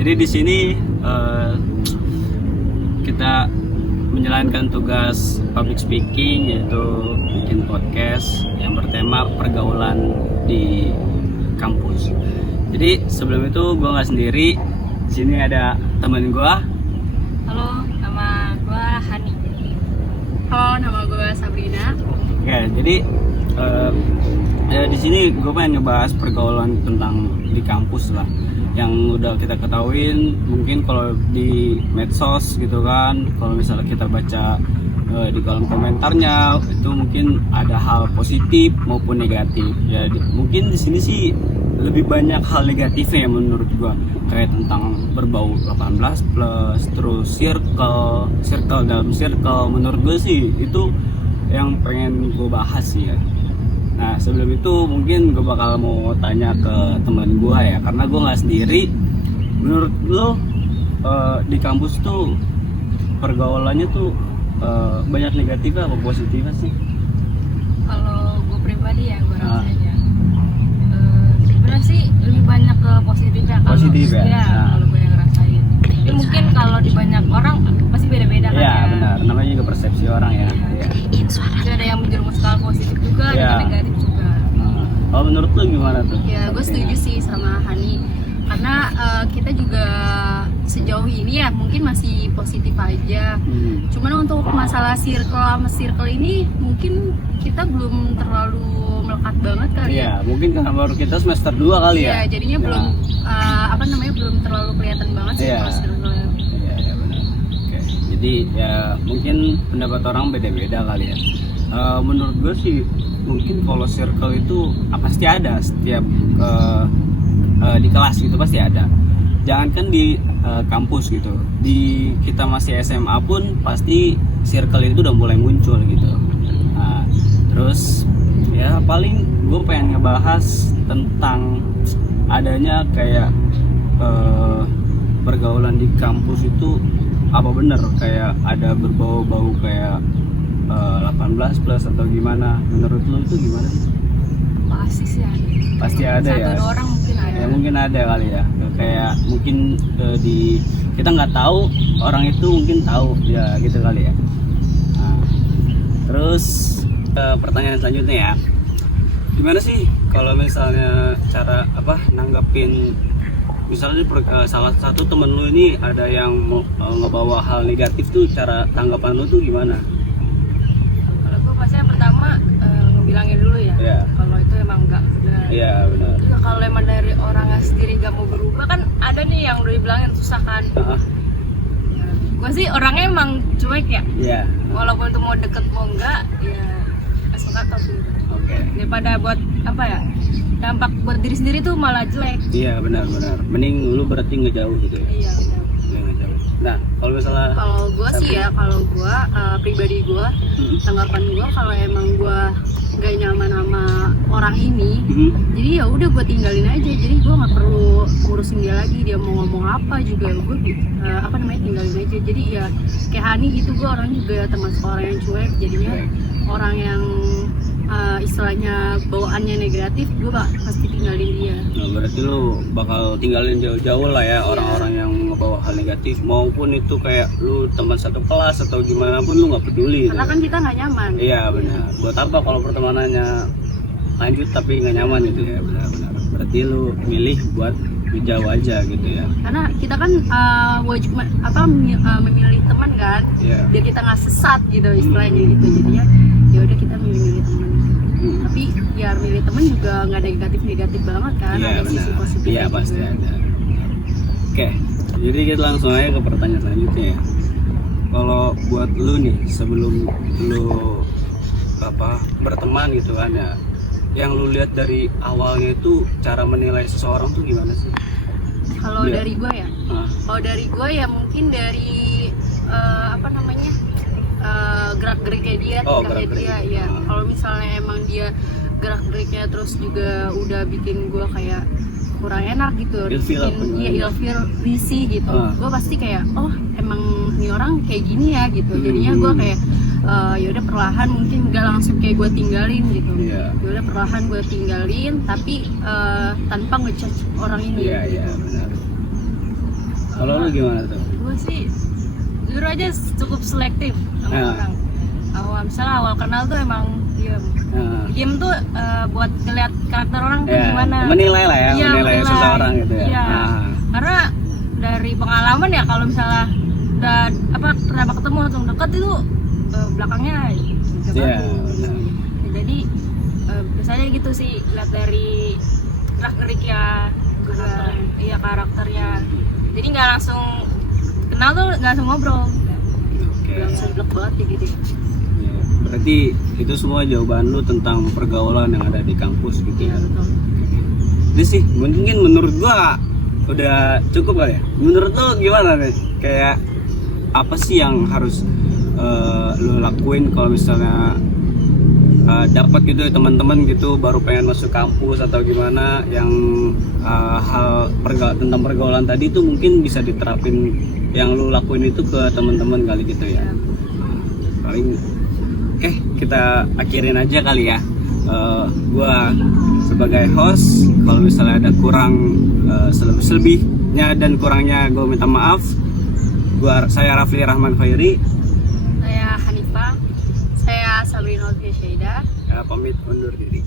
Jadi di sini kita menjalankan tugas public speaking, yaitu bikin podcast yang bertema pergaulan di kampus. Jadi sebelum itu gue nggak sendiri. Di sini ada teman gue. Halo, nama gue Hani. Halo, nama gue Sabrina. Oke, jadi di sini gue pengen ngebahas pergaulan tentang di kampus lah, yang udah kita ketahuin mungkin kalau di medsos gitu kan. Kalau misalnya kita baca di kolom komentarnya itu mungkin ada hal positif maupun negatif. Ya mungkin di sini sih lebih banyak hal negatifnya ya menurut gua, kayak tentang berbau 18 plus, terus circle dalam circle. Menurut gue sih itu yang pengen gue bahas sih ya. Nah sebelum itu mungkin gue bakal mau tanya ke teman gue ya, karena gue nggak sendiri. Menurut lo di kampus tuh pergaulannya tuh banyak negatifnya apa positifnya sih? Kalau gue pribadi ya, gue rasanya sebenarnya sih lebih banyak ke positifnya. Positif ya? Nah. Kalau gue yang ngerasain. Tapi mungkin kalau di banyak orang pasti beda-beda kan Iya ya. benar, namanya juga persepsi orang ya. Jadi ada yang menjerumus ke positif juga, ada Iya. yang negatif juga. Kalau menurut lo gimana tuh? Ya, gue setuju sih sama Hani. Karena kita juga sejauh ini ya mungkin masih positif aja. Cuman untuk masalah circle ini mungkin kita belum terlalu melekat banget kali Iya, mungkin karena baru kita semester 2 kali ya. Iya, jadinya belum belum terlalu kelihatan banget sih Iya. kalau circle. Iya benar. Oke. Jadi ya mungkin pendapat orang beda-beda kali ya. Menurut gue sih mungkin kalau circle itu pasti ada setiap di kelas gitu, pasti ada. Jangankan di kampus gitu, di kita masih SMA pun pasti circle itu udah mulai muncul gitu. Nah, terus ya paling gue pengen ngebahas tentang adanya kayak pergaulan di kampus itu apa bener kayak ada berbau-bau kayak 18 plus atau gimana. Menurut lo itu gimana sih? Pasti sih ada. Pasti ada Satu ya. dua orang mungkin ada. Ya mungkin ada kali ya, kayak mungkin kita nggak tahu, orang itu mungkin tahu ya gitu kali ya. Nah, terus pertanyaan selanjutnya ya, gimana sih kalau misalnya cara nanggepin misalnya salah satu temen lu ini ada yang mau ngebawa hal negatif tuh, cara tanggapan lu tuh gimana? Kalau gue pasti yang pertama ngebilangin dulu ya. Iya. Kalau itu emang nggak benar. Iya benar. Juga kalau emang dari orangnya sendiri gak mau berubah, kan ada nih yang udah dibilangin susah kan. Gue sih orangnya emang cuek ya. Iya. Walaupun itu mau deket mau enggak, ya langsung kata sih. Oke. Daripada buat dampak buat diri sendiri tuh malah jelek. Iya benar. Mending lu berarti ngejauh gitu ya. Iya benar. Ngejauh. Nah kalau misalnya Kalau gue sih ya, kalau gue pribadi gue, tanggapan gue kalau emang gue gak nyaman sama orang ini, jadi ya udah gue tinggalin aja. Jadi gue nggak perlu ngurusin dia lagi, dia mau ngomong apa juga gue tinggalin aja. Jadi ya kayak Hani gitu, gue orang juga termasuk orang yang cuek. Jadinya orang yang istilahnya bawaannya negatif, gue pasti tinggalin dia. Nah, berarti lu bakal tinggalin jauh-jauh lah ya orang-orang yang ngebawa hal negatif, maupun itu kayak lu teman satu kelas atau gimana pun lu nggak peduli. Karena kan kita nggak nyaman. Iya benar. Buat apa kalau pertemanannya lanjut tapi nggak nyaman gitu ya? Benar. Berarti lu milih buat jauh aja gitu ya. Karena kita kan wajib memilih teman kan, biar kita nggak sesat gitu istilahnya gitu. Jadinya ya udah kita milih teman. Tapi ya milih teman juga nggak negatif banget kan, ada sisi positif. Iya pasti ada. Oke, jadi kita langsung aja ke pertanyaan selanjutnya ya. Kalau buat lu nih, sebelum lu berteman gitu kan ya, yang lu lihat dari awalnya itu cara menilai seseorang tuh gimana sih? Kalau dari gue ya, kalau dari gue ya mungkin dari gerak-geriknya dia, tingkahnya dia. Ya kalau misalnya emang dia gerak-geriknya terus juga udah bikin gue kayak kurang enak gitu, ilfil, risih gitu, gue pasti kayak emang ini orang kayak gini ya gitu. Jadinya gue kayak ya udah perlahan, mungkin nggak langsung kayak gue tinggalin gitu. Ya udah perlahan gue tinggalin, tapi tanpa ngejudge orang ini. Iya benar. Kalau lu gimana tuh? Gue sih jujur aja cukup selektif sama Ya. orang. Misalnya awal kenal tuh emang diem tuh buat ngeliat karakter orang tuh Ya, gimana. menilai lah ya, Iya, menilai seseorang gitu ya. Iya. Nah. Karena dari pengalaman ya kalau misalnya udah pertama ketemu langsung deket itu belakangnya juga Iya, bagus. benar. Ya, jadi biasanya gitu sih lihat dari gerak-geriknya, iya karakternya. Jadi nggak langsung kenal tuh nggak langsung ngobrol. Oke. langsung blok banget ya gitu. Ya, berarti itu semua jawaban lu tentang pergaulan yang ada di kampus gitu ya. Betul. Itu sih mungkin menurut gua udah cukup kali ya. Menurut lu gimana nih? Kayak apa sih yang harus lu lakuin kalau misalnya dapat gitu ya teman-teman gitu baru pengen masuk kampus atau gimana yang hal tentang pergaulan tadi itu mungkin bisa diterapin yang lu lakuin itu ke teman-teman kali gitu ya. Paling oke, kita akhirin aja kali ya. Gua sebagai host kalau misalnya ada kurang selebihnya dan kurangnya gue minta maaf. Saya Rafli Rahman Khairi. Saya Hanifah. Saya Sabrina Syaida. Pamit undur diri.